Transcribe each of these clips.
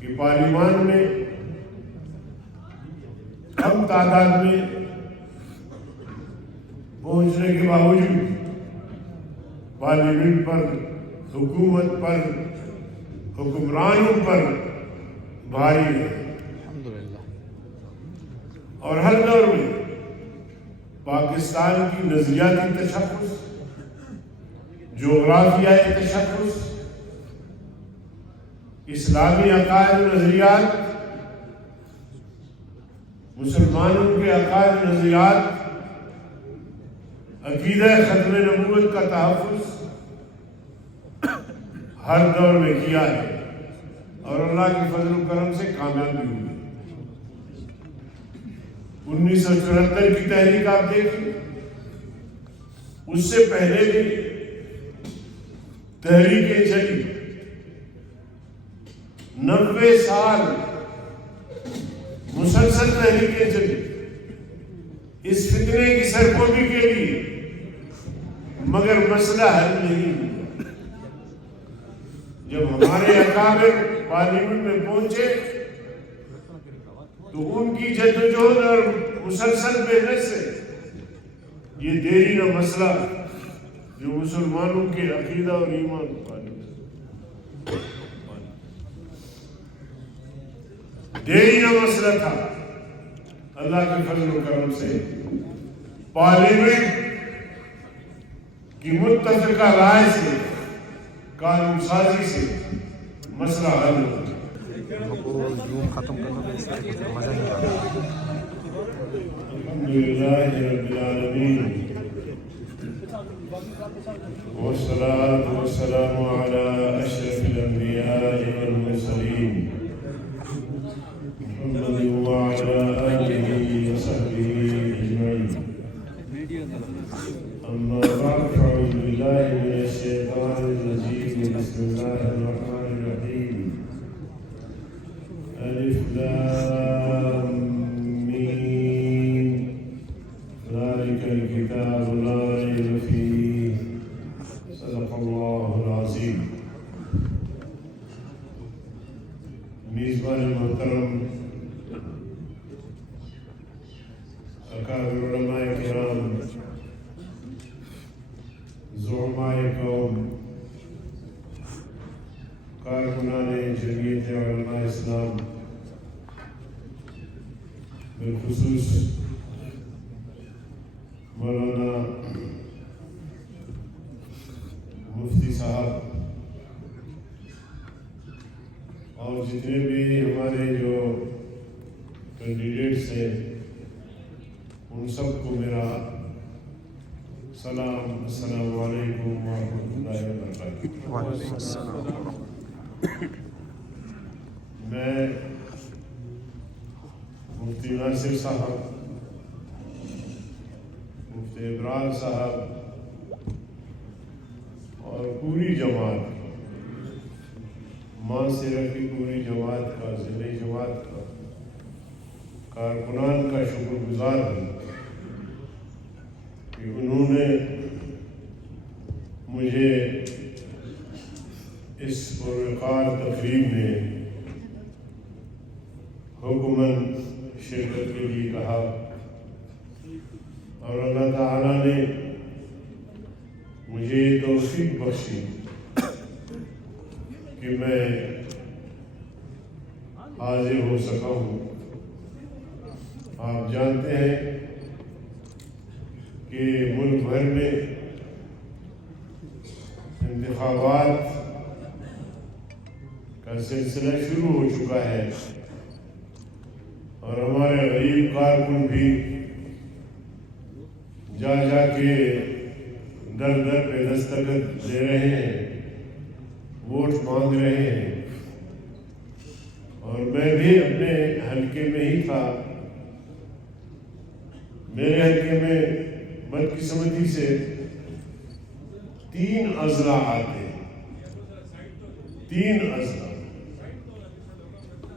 کہ پارلیمان میں کم تعداد میں پہنچنے کے باوجود پارلیمنٹ پر، حکومت پر، حکمرانوں پر بھاری ہے، اور ہر دور میں پاکستان کی نظریاتی تشخص، جغرافیائی تشخص، اسلامی عقائد و نظریات، مسلمانوں کے عقائد و نظریات، عقیدہ ختم نبوت کا تحفظ ہر دور میں کیا ہے، اور اللہ کے فضل و کرم سے کامیاب بھی ہوئی۔ 1974 کی تحریک آپ دیکھیں، اس سے پہلے بھی تحریکیں چلی، 90 سال مسلسل تحریکیں چلی اس فتنے کی سرکوبی کے لیے، مگر مسئلہ حل نہیں ہوا۔ جب ہمارے اکابر پارلیمنٹ میں پہنچے تو ان کی جدوجہد اور مسلسل محنت سے یہ دیرینہ مسئلہ جو مسلمانوں کے عقیدہ اور ایمان دیرینہ مسئلہ تھا، اللہ کے فضل و کرم سے پارلیمنٹ کی متفقہ رائے سے، قانون سازی سے مسئلہ حل ہو۔ ختم کرنا مزہ نہیں آتا۔ الحمدللہ رب العالمین والصلاة والسلام على أشرف الأنبياء والمرسلين محمد وعلى آله وصحبه أجمعين، أما بعد فأعوذ بالله من الشيطان الرجيم، بسم الله الرحمن الرحيم، ألف لام ميم، ذلك الكتاب لا ريب فيه، صدق الله العظيم۔ میزبان محترم، اکابر علماء کرام، زعماء قوم، کارکنان جمعیت علماء اسلام، بالخصوص مولانا مفتی صاحب، اور جتنے بھی ہمارے جو کینڈیڈیٹس ہیں، ان سب کو میرا سلام، السلام علیکم ورحمۃ اللہ وبرکاتہ۔ وعلیکم السلام۔ میں مفتی ناصر صاحب، مفتی ابرار صاحب اور پوری جماعت، مانسیرہ کی پوری جماعت کا، ضلعی جماعت کا، کارکنان کا شکر گزار ہوں کہ انہوں نے مجھے اس پروقار تقریب میں حکماً شرکت کے لیے کہا، اور اللہ تعالیٰ نے مجھے توفیق بخشی کہ میں حاضر ہو سکا ہوں۔ آپ جانتے ہیں کہ ملک بھر میں انتخابات کا سلسلہ شروع ہو چکا ہے، اور ہمارے غریب کارکن بھی جا کے در در پہ دستخط دے رہے ہیں، ووٹ مانگ رہے ہیں، اور میں بھی اپنے حلقے میں ہی تھا۔ میرے حلقے میں بدقسمتی سے 3 اضلاع آتے ہیں، 3 اضلاع،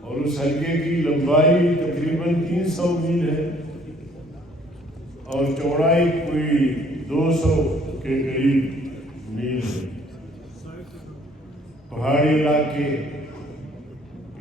اور اس حلقے کی لمبائی تقریباً 300 میل ہے اور چوڑائی کوئی 200 کے قریب میل ہے۔ پہاڑی علاقے،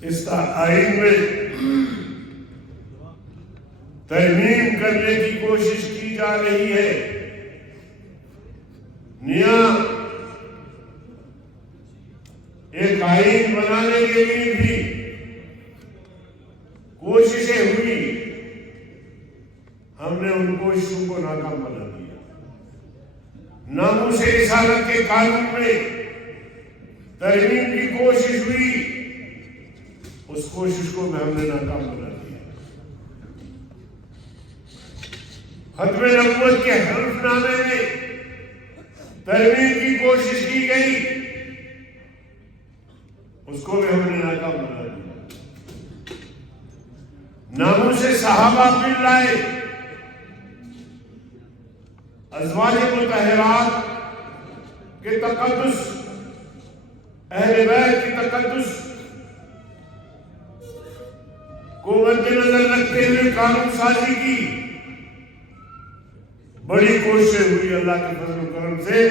اس آئین میں ترمیم کرنے کی کوشش کی جا رہی ہے. نیا ایک آئین بنانے کے لیے بھی کوششیں ہوئی. ہم نے ان کوششوں کو ناکام بنا دیا. ناموس رسالت کے قانون میں ترمیم کی کوشش ہوئی، اس کوشش کو بھی ہم نے ناکام بنا دیا. ختم نبوت کے حلف نامے میں ترمیم کی کوشش کی گئی، اس کو بھی ہم نے ناکام بنا دیا. ناموس صحابہ بل لائے، ازواج مطہرات کے تقدس، اہل بیت کی تقدس کو مد نظر رکھتے ہوئے قانون سازی کی بڑی کوششیں ہوئی. اللہ کے فضل و کرم سے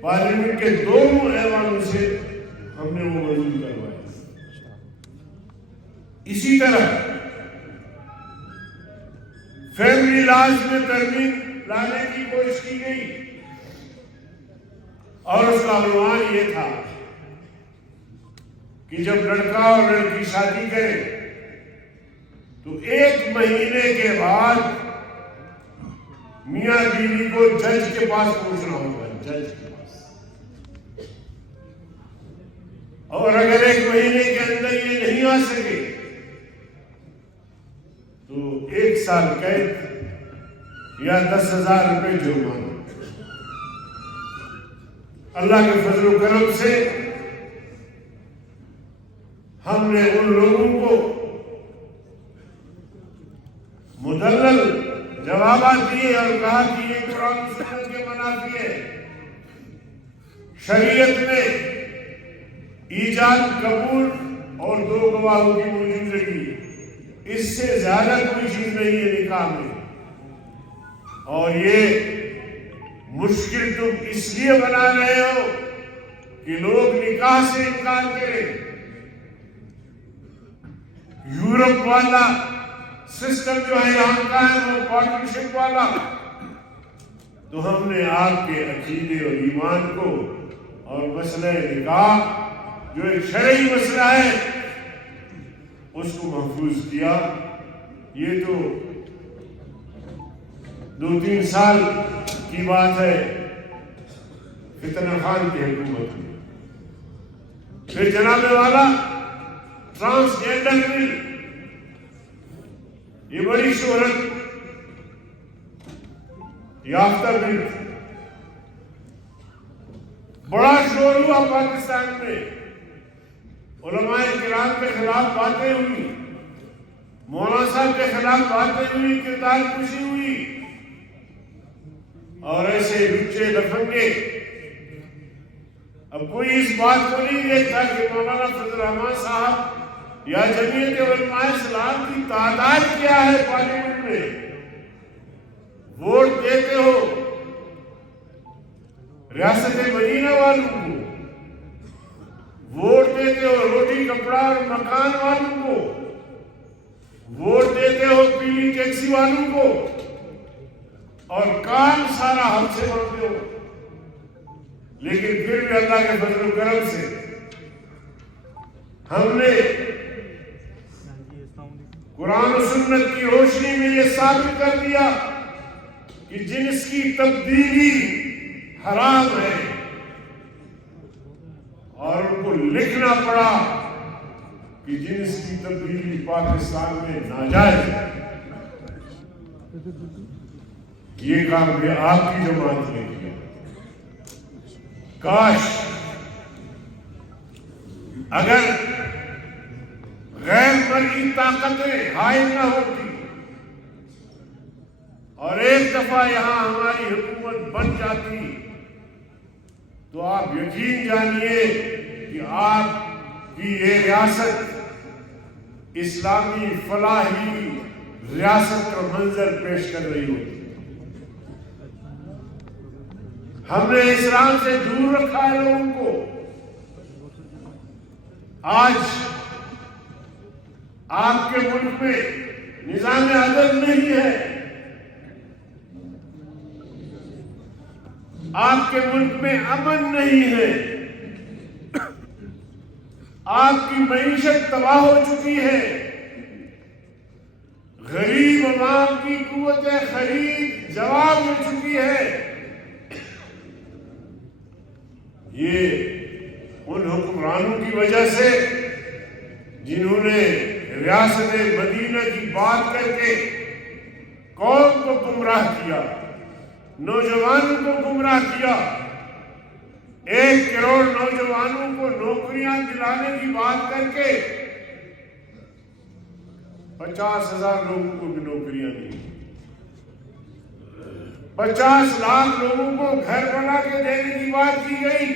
پارلیمنٹ کے دونوں ایوانوں سے ہم نے وہ منظور کروایا. اسی طرح فیملی لاز میں ترمیم لانے کی کوشش کی گئی اور اس کا عنوان یہ تھا کہ جب لڑکا اور لڑکی شادی کرے تو 1 مہینے کے بعد میاں بیوی کو جج کے پاس پہنچنا ہوگا. جج کے پاس، اور اگر 1 مہینے کے اندر یہ نہیں آ سکے تو 1 سال قید یا 10,000 روپے جرمانہ. اللہ کے فضل و کرم سے ہم نے ان لوگوں کو مدلل جوابات دیے اور کہا کہ یہ قرآن و سنت کے منافی ہے. شریعت میں ایجاد قبول اور 2 گواہوں کی موجودگی، اس سے زیادہ کوئی چیز نہیں ہے نکاح میں. اور یہ مشکل تم اس لیے بنا رہے ہو کہ لوگ نکاح سے انکار کریں. یورپ والا سسٹم جو ہے یہاں کا ہے وہ پارٹنرشپ والا. تو ہم نے آپ کے عقیدے اور ایمان کو اور مسئلہ نکاح جو ایک شرعی مسئلہ ہے اس کو محفوظ کیا. یہ تو 2-3 سال کی بات ہے فتنہ خان کی حکومت میں. پھر جناب والا ٹرانسجینڈر بل، یہ بڑی شہرت یافتہ بل، بڑا شور ہوا پاکستان میں. علماء کرام کے خلاف باتیں ہوئی، مولانا صاحب کے خلاف باتیں ہوئی، کردار کشی ہوئی، اور ایسے بچے لفنگے. اب کوئی اس بات کو نہیں دیکھتا کہ مولانا فضل الرحمان صاحب یا جمعیت علماء اسلام کی تعداد کیا ہے پارلیمنٹ میں. ووٹ دیتے ہو ریاست مدینہ والوں کو، ووٹ دیتے ہو روٹی کپڑا اور مکان والوں کو، ووٹ دیتے ہو پیلی ٹیکسی والوں کو، اور کام سارا ہم سے مانگتے ہو. لیکن پھر بھی اللہ کے فضل و کرم سے ہم نے قرآن و سنت کی روشنی میں یہ ثابت کر دیا کہ جنس کی تبدیلی حرام ہے، اور ان کو لکھنا پڑا کہ جنس کی تبدیلی پاکستان میں ناجائز ہے. یہ کام بھی آپ کی جماعت نے کیا. کاش اگر غیر مرئی طاقتیں حائل نہ ہوتی اور ایک دفعہ یہاں ہماری حکومت بن جاتی تو آپ یقین جانیے کہ آپ کی یہ ریاست اسلامی فلاحی ریاست کا منظر پیش کر رہی ہوتی. ہم نے اسلام سے دور رکھا ہے لوگوں کو. آج آپ کے ملک میں نظام عدل نہیں ہے، آپ کے ملک میں امن نہیں ہے، آپ کی معیشت تباہ ہو چکی ہے، غریب عوام کی قوت خرید جواب ہو چکی ہے۔ یہ ان حکمرانوں کی وجہ سے جنہوں نے ریاست مدینہ کی بات کر کے قوم کو گمراہ کیا، نوجوانوں کو گمراہ کیا، 1 کروڑ نوجوانوں کو نوکریاں دلانے کی بات کر کے 50,000 لوگوں کو بھی نوکریاں دی، 50 لاکھ لوگوں کو گھر بنا کے دینے کی بات کی گئی۔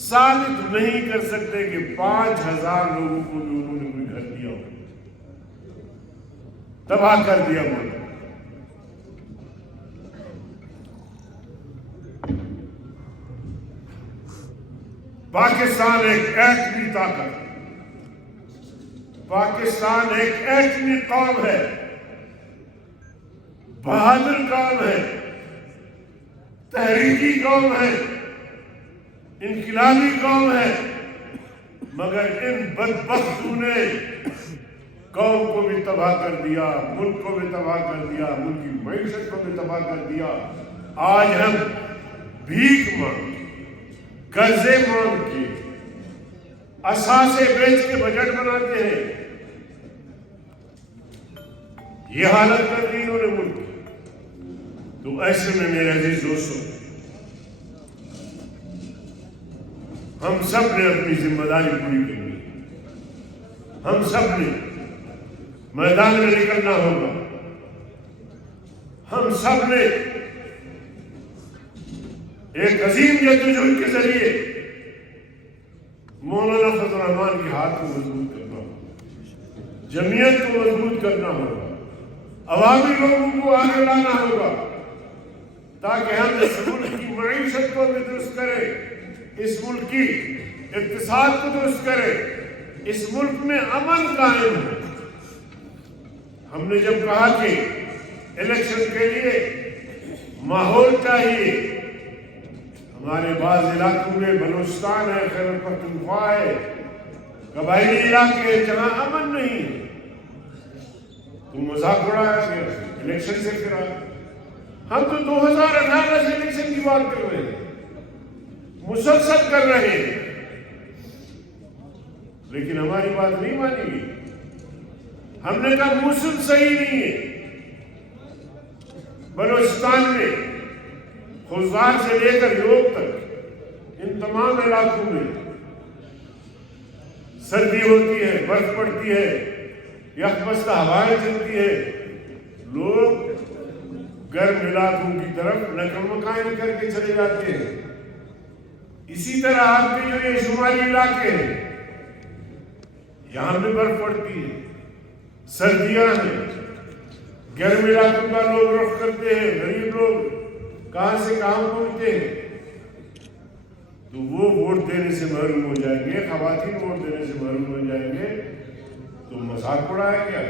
ثابت نہیں کر سکتے کہ 5,000 لوگوں کو بھی انہوں نے کوئی گھر دیا ہو۔ تباہ کر دیا ملک۔ پاکستان ایک ایٹمی طاقت، پاکستان ایک ایٹمی قوم ہے، بہادر قوم ہے، تحریکی قوم ہے، انقلابی قوم ہے، مگر ان بدبختوں نے قوم کو بھی تباہ کر دیا، ملک کو بھی تباہ کر دیا، ملک کی معیشت کو بھی تباہ کر دیا۔ آج ہم بھیک مانگ کے، قرضے مانگ کے، اثاثے بیچ کے بجٹ بناتے ہیں۔ یہ حالت کر دی انہوں نے ملک کی۔ تو ایسے میں میرے عزیز دوستوں، ہم سب نے اپنی ذمہ داری پوری کرنی ہے، ہم سب نے میدان میں نکلنا ہوگا، ہم سب نے ایک عظیم جدوجہد کے ذریعے مولانا فضل الرحمان کے ہاتھ کو مضبوط کرنا ہوگا، جمعیت کو مضبوط کرنا ہوگا، عوامی لوگوں کو آگے لانا ہوگا، تاکہ ہم اس ملک کی معیشت کو بھی درست کریں، اس ملک کی اقتصاد کو درست کرے، اس ملک میں امن قائم ہو۔ ہم نے جب کہا کہ الیکشن کے لیے ماحول چاہیے، ہمارے بعض علاقوں میں بلوچستان ہے، خیبر پختونخوا ہے، قبائلی علاقے ہیں جہاں امن نہیں ہے، تو مذاق اڑایا گیا الیکشن سے کرا۔ ہم تو 2018 سے الیکشن کی بات کر رہے ہیں، مسلسل کر رہے ہیں، لیکن ہماری بات نہیں مانی گئی۔ ہم نے کہا موسم صحیح نہیں ہے۔ بلوچستان میں خوزدار سے لے کر یوب تک ان تمام علاقوں میں سردی ہوتی ہے، برف پڑتی ہے، یکبستہ ہوائیں چلتی ہے، لوگ گرم علاقوں کی طرف نقل مکانی کر کے چلے جاتے ہیں۔ اسی طرح آپ کے جو یہ شمالی علاقے ہیں، یہاں بھی برف پڑتی ہے، سردیاں ہیں، گرم علاقوں کا لوگ رخ کرتے ہیں، غریب لوگ کہاں سے کہاں پہنچتے ہیں، تو وہ ووٹ دینے سے محروم ہو جائیں گے، خواتین ووٹ دینے سے محروم ہو جائیں گے۔ تو مذاق اڑایا گیا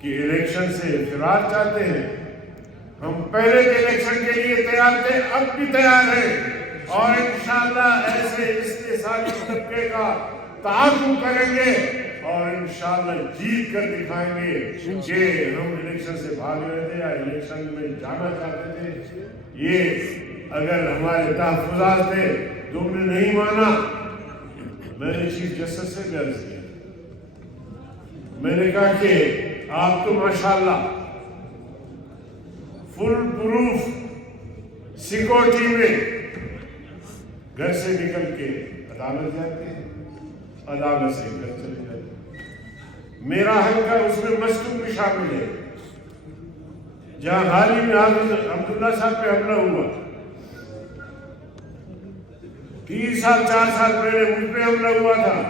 کہ الیکشن سے فرار چاہتے ہیں۔ ہم پہلے کے الیکشن کے لیے تیار تھے، اب بھی تیار ہیں، اور انشاءاللہ ایسے استحصالی طبقے کا تعاقب کریں گے اور انشاءاللہ جیت کر دکھائیں گے کہ ہم الیکشن سے بھاگ رہے تھے یا الیکشن میں جانا چاہتے تھے۔ یہ اگر ہمارے تحفظات تھے تو ہم نے نہیں مانا۔ میں نے چیف جسٹس سے بھی عرض کیا، میں نے کہا کہ آپ تو ماشاءاللہ فل پروف سیکورٹی میں گھر سے نکل کے عدالت جاتے ہیں، عدالت سے گھر چلے جاتے ہیں۔ میرا حلقہ اس میں مسکن بھی شامل ہے، جہاں حال ہی میں حافظ عبداللہ صاحب پہ حملہ ہوا، 3 سال 4 سال پہلے مجھ پہ حملہ ہوا تھا،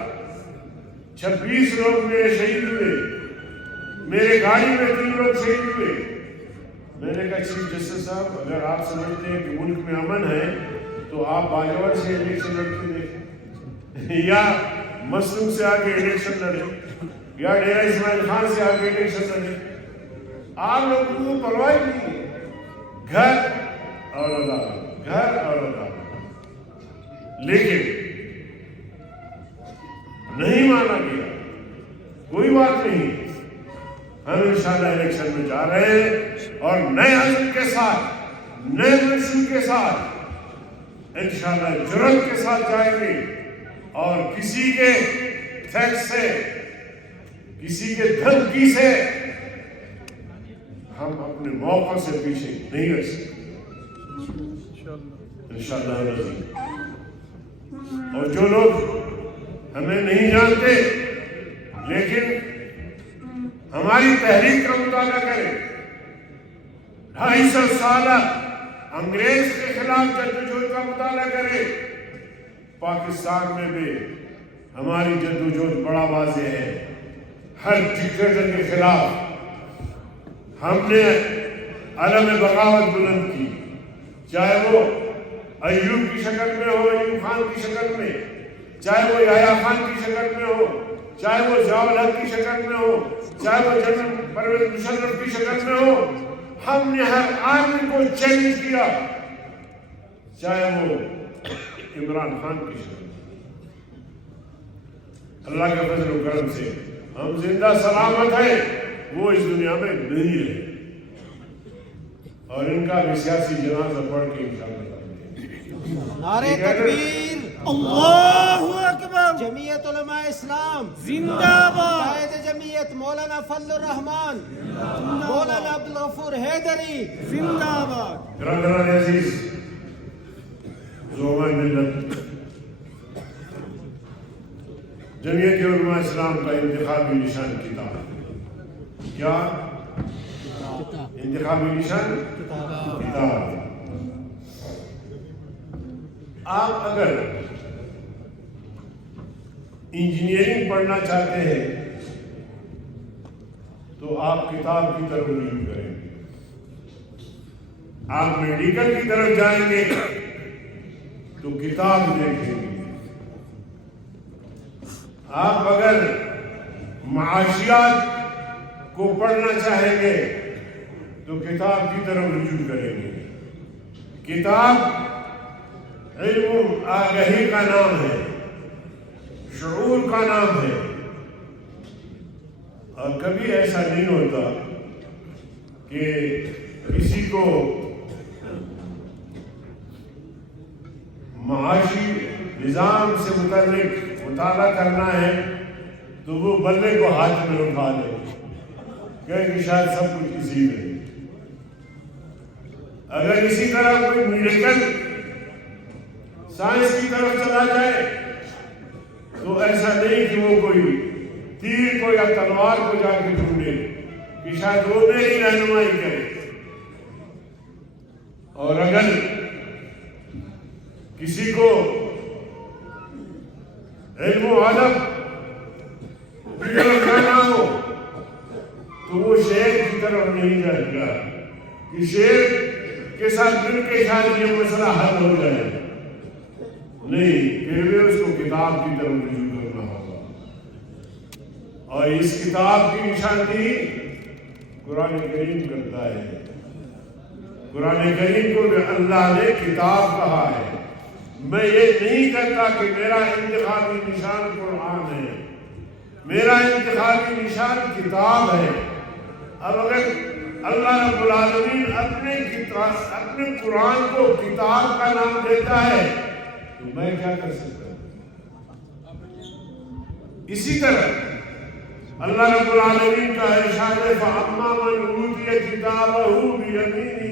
26 لوگ میرے شہید ہوئے، میرے گاڑی میں 3 لوگ شہید ہوئے۔ میں نے کہا چیف جسٹس صاحب، اگر آپ سمجھتے ہیں کہ ملک میں امن ہے تو آپ باجوڑ سے الیکشن لڑ کے دیکھیں، یا مسلم سے آگے الیکشن لڑے یا ڈیرہ اسماعیل خان سے آگے الیکشن لڑے، آپ لوگوں کو پرواہ نہیں ہے۔ گھر اور عدالت، گھر اور عدالت، لیکن نہیں مانا گیا، کوئی بات نہیں، ہم انشاءاللہ الیکشن میں جا رہے ہیں اور نئے عزم کے ساتھ، نئے منشور کے ساتھ انشاءاللہ جرأت کے ساتھ جائیں گے، اور کسی کے تھریٹ سے، کسی کے دھمکی سے ہم اپنے موقع سے پیچھے نہیں رہ سکتے انشاءاللہ العزیز۔ اور جو لوگ ہمیں نہیں جانتے لیکن ہماری تحریک کا مطالعہ کریں، 250 سالہ انگریز کے خلاف جدوجہد کا مطالعہ کریں، پاکستان میں بھی ہماری جدوجہد بڑا واضح ہے۔ ہر ڈکٹیٹر کے خلاف ہم نے علم بغاوت بلند کی، چاہے وہ ایوب کی شکل میں ہو، ایوب خان کی شکل میں، چاہے وہ یحییٰ خان کی شکل میں ہو، چاہے وہ ضیاء الحق کی شکل میں ہو، چاہے وہ جنرل پرویز مشرف کی شکل میں ہو، ہم نے ہر آدمی کو چیلنج کیا، چاہے وہ عمران خان کی شکل میں۔ اللہ کے فضل و کرم سے ہم زندہ سلامت ہیں، وہ اس دنیا میں نہیں ہے، اور ان کا بھی سیاسی جنازہ پڑھ کے انشاءاللہ نعرہ تکبیر، اللہ اکبر، جمعیت علماء اسلام زندہ باد، قائد جمعیت مولانا فضل الرحمان، مولانا عبدالغفور حیدری زندہ باد۔ برادران عزیز، زعماء ملت، جمعیت علماء اسلام کا انتخابی نشان کتاب، کیا انتخابی نشان؟ کتاب۔ آپ اگر انجینئرنگ پڑھنا چاہتے ہیں تو آپ کتاب کی طرف رجوع کریں گے، آپ میڈیکل کی طرف جائیں گے تو کتاب دیکھیں گے، آپ اگر معاشیات کو پڑھنا چاہیں گے تو کتاب کی طرف رجوع کریں گے۔ کتاب علم آگہی کا نام ہے، شعور کا نام ہے، اور کبھی ایسا نہیں ہوتا کہ کسی کو معاشی نظام سے متعلق مطالعہ کرنا ہے تو وہ بلے کو ہاتھ میں اٹھا لے کہ شاید سب کچھ اسی میں۔ اگر اسی طرح کوئی میڈیکل سائنس کی طرف چلا جائے تو ایسا نہیں کہ وہ کوئی تیر کو یا تلوار کو جا کے ڈھونڈے کہ شاید وہ میری رہنمائی کرے، اور اگر کسی کو علم و ادب کی طرف جانا ہو تو وہ شعر کی طرف نہیں جائے گا کہ شعر کے ساتھ مل کے شاید یہ مسئلہ حل ہو جائے، نہیں، پھر بھی اس کو کتاب کی طرف رجوع کرنا ہوگا، اور اس کتاب کی نشاندہی قرآن کریم کرتا ہے۔ قرآن کریم کو بھی اللہ نے کتاب کہا ہے۔ میں یہ نہیں کہتا کہ میرا انتخابی نشان قرآن ہے، میرا انتخابی نشان کتاب ہے۔ اب اگر اللہ رب العالمین اپنے قرآن کو کتاب کا نام دیتا ہے تو میں کیا کر سکتا ہوں؟ اسی طرح اللہ رب العالمین کا ارشاد ہے فَأَمَّا مَنْ أُوتِيَ كِتَابَهُ بِيَمِينِهِ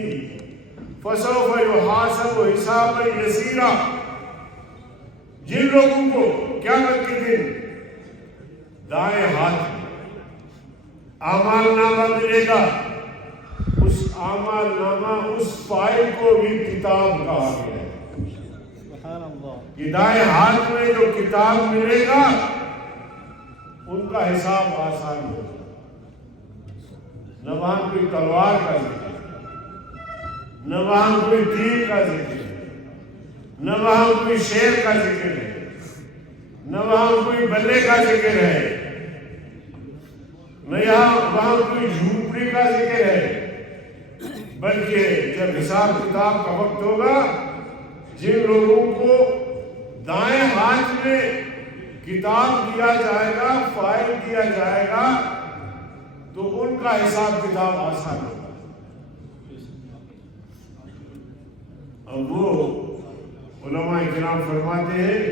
فَسَوْفَ يُحَاسَبُ حِسَابًا يَسِيرًا۔ جن لوگوں کو قیامت کے دن دائیں ہاتھ اعمال نامہ ملے گا، اس اعمال نامہ اس فائل کو بھی کتاب کہا گیا ہے کہ دائیں ہاتھ میں جو کتاب ملے گا ان کا حساب آسان ہوگا، نہ وہاں کوئی تلوار کا ذکر ہے، نہ وہاں کوئی تیر کا ذکر ہے، نہ وہاں کوئی شیر کا ذکر ہے، نہ وہاں کوئی بلے کا ذکر ہے، نہ وہاں کوئی جھوپڑی کا ذکر ہے، بلکہ جب حساب کتاب کا وقت ہوگا، جن لوگوں کو دائیں ہاتھ میں کتاب دیا جائے گا، فائل دیا جائے گا، تو ان کا حساب کتاب آسان ہوگا۔ اب وہ علماء کرام فرماتے ہیں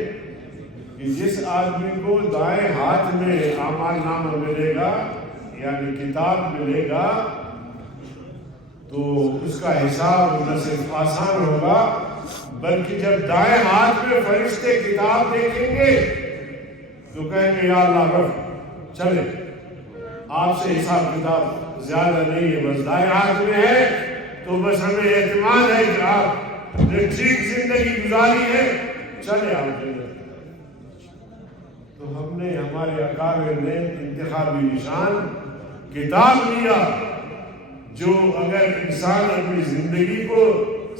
کہ جس آدمی کو دائیں ہاتھ میں اعمال نامہ ملے گا، یعنی کتاب ملے گا، تو اس کا حساب نہ صرف آسان ہوگا، بلکہ جب دائیں ہاتھ میں فرشتے کتاب دیکھیں گے تو کہیں گے یا اللہ رب چلے، آپ سے حساب کتاب زیادہ نہیں ہے، بس دائیں ہاتھ میں ہے تو بس ہمیں اعتماد ہے کہ آپ نے ٹھیک زندگی گزاری ہے، چلے آپ جنت۔ تو ہم نے، ہمارے اکابر نے انتخابی نشان کتاب لیا، جو اگر انسان اپنی زندگی کو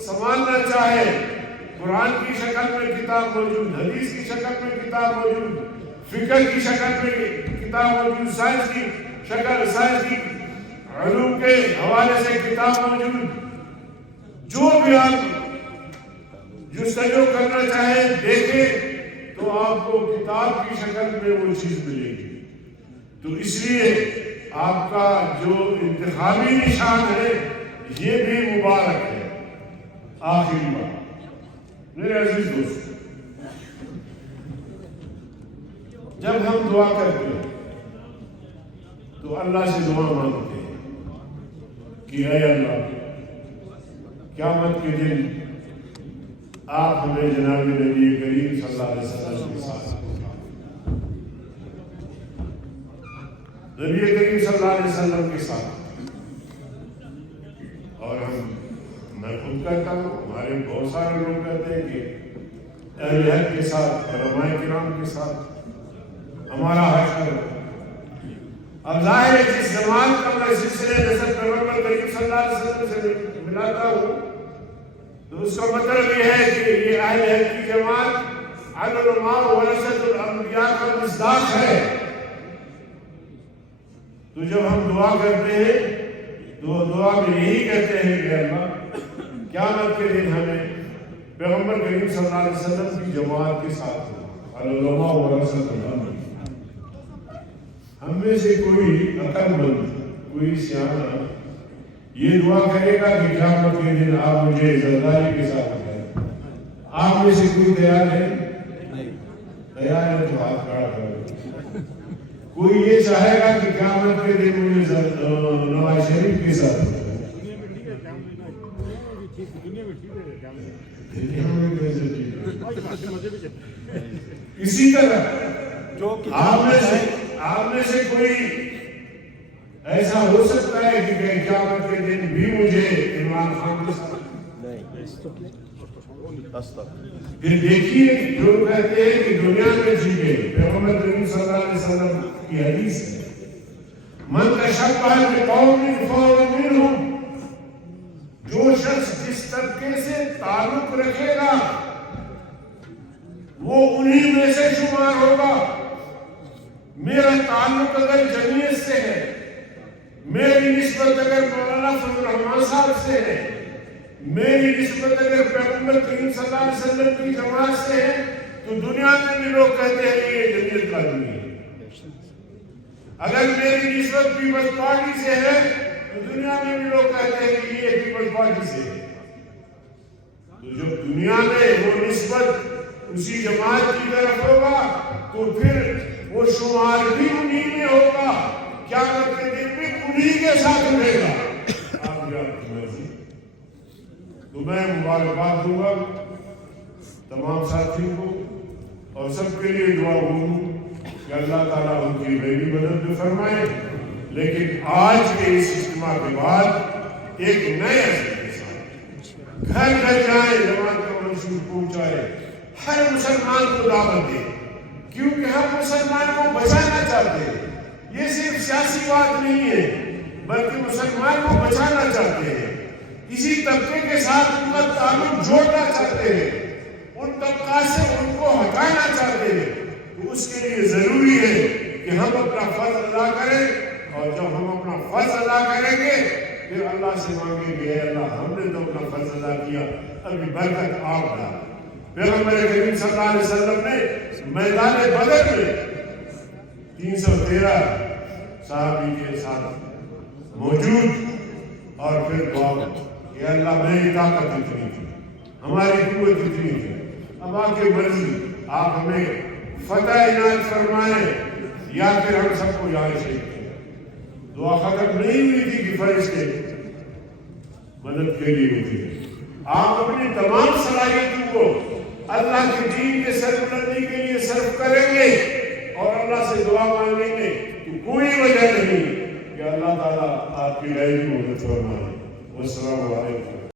سنبھالنا چاہے، قرآن کی شکل میں کتاب موجود، حدیث کی شکل میں کتاب موجود، فقہ کی شکل میں کتاب موجود، سائنس کی شکل، سائنس کی علوم کے حوالے سے کتاب موجود، جو بھی آپ جستجو کرنا چاہے دیکھیں تو آپ کو کتاب کی شکل میں وہ چیز ملے گی۔ تو اس لیے آپ کا جو انتخابی نشان ہے یہ بھی مبارک ہے۔ آخری بات میرے عزیز دوست، جب ہم دعا کرتے ہیں تو اللہ سے دعا مانگتے ہیں کہ اے اللہ، قیامت کے دن آپ ہمیں جناب نبی کریم صلی اللہ علیہ وسلم کے ساتھ، نبی کریم صلی اللہ علیہ وسلم کے ساتھ، اور میں خود کہتا ہوں، ہمارے بہت سارے لوگ کہتے ہیں کہ اہل حق کے ساتھ، علماء کرام کے ساتھ ہمارا حشر ہوگا۔ اب ظاہر ہے جس جماعت کا میں سلسلے نسب پیغمبر کریم صلی اللہ علیہ وسلم سے ملاتا ہوں تو اس کا مطلب یہ ہے کہ یہ اہل حق کی جماعت العلماء ورثۃ الانبیاء کا مصداق ہے۔ تو جب ہم دعا کرتے ہیں تو دعا میں یہی کہتے ہیں کہ اللہ قیامت کے دن ہمیں پیغمبر کریم صلی اللہ علیہ وسلم کی جماعت کے ساتھ ہو، العلماء ورثۃ الانبیاء۔ ہم میں سے کوئی عقل مند، کوئی سیاح یہ دعا کرے گا کہ قیامت کے دن آپ مجھے زرداری کے ساتھ بتائیں؟ آپ میں سے کوئی تیار ہے؟ تیار ہے تو ہاتھ کھڑا کرو۔ کوئی یہ چاہے گا کہ قیامت کے دن مجھے نواز شریف کے ساتھ بتائیں؟ اسی طرح آپ میں سے کوئی ایسا ہو سکتا ہے کہ قیامت کے دن بھی مجھے عمران خان کے ساتھ؟ پھر دیکھیے جو کہتے ہیں کہ دنیا میں جیتے، پیغمبر کریم صلی اللہ علیہ وسلم کی حدیث ہے، من تشبہ بقوم فهو منهم، جو شخص جس طبقے سے تعلق رکھے گا وہ انہی میں سے شمار ہوگا۔ میرا تعلق اگر جمعیت سے ہے، میری نسبت اگر مولانا فضل الرحمان صاحب سے ہے، میری نسبت اگر پیغمبر کریم صلی اللہ علیہ وسلم کی جماعت سے ہے، تو دنیا میں بھی لوگ کہتے ہیں کہ یہ جمعیت کا آدمی ہے۔ اگر میری نسبت پیپلز پارٹی سے ہے تو دنیا میں بھی لوگ کہتے ہیں کہ یہ پیپلز پارٹی سے ہے۔ تو جب دنیا میں وہ نسبت اسی جماعت کی طرف ہوگا تو پھر وہ شمار بھی انہی میں ہوگا، قیامت کے دن بھی انہی کے ساتھ اٹھے گا۔ آپ کی مرضی۔ تو میں مبارکباد دوں گا تمام ساتھیوں کو اور سب کے لیے دعا ہوں کہ اللہ تعالیٰ ان کی میری مدد فرمائے۔ لیکن آج کے اس اجتماع کے بعد ایک نئے عزم کے ساتھ گھر گھر جائیں، جماعت کا منشور پہنچائے، ہر مسلمان کو دعوت دیں، کیونکہ ہم مسلمان کو بچانا چاہتے ہیں۔ یہ صرف سیاسی بات نہیں ہے بلکہ مسلمان کو بچانا چاہتے ہیں، اسی طبقے کے ساتھ ان کا تعلق جوڑنا چاہتے ہیں، ان طبقات سے ان کو ہٹانا چاہتے ہیں۔ تو اس کے لیے ضروری ہے کہ ہم اپنا فرض ادا کریں، اور جب ہم اپنا فرض ادا کریں گے پھر اللہ سے مانگیں گے، اے اللہ ہم نے تو اپنا فرض ادا کیا، ابھی برکت آپ ڈال۔ پیغمبر کریم صلی اللہ علیہ وسلم نے میدان بدر میں 313 صحابی کے ساتھ موجود، اور پھر دعا کہ اللہ میری طاقت اتنی تھی، ہماری قوت اتنی تھی، اب آپ کی مرضی، آپ ہمیں فتح عنایت فرمائیں یا پھر ہم سب کو یہاں شہید کریں۔ دعا ختم نہیں ہوئی تھی کہ فرشتے مدد کے لیے ہوتی ہے۔ آپ اپنی تمام صلاحیتوں کو اللہ کے دین کے سربلندی کے لیے صرف کریں گے اور اللہ سے دعا مانگیں گے تو کوئی وجہ نہیں کہ اللہ تعالیٰ آپ کی غیبی مدد فرمائے۔ والسلام علیکم۔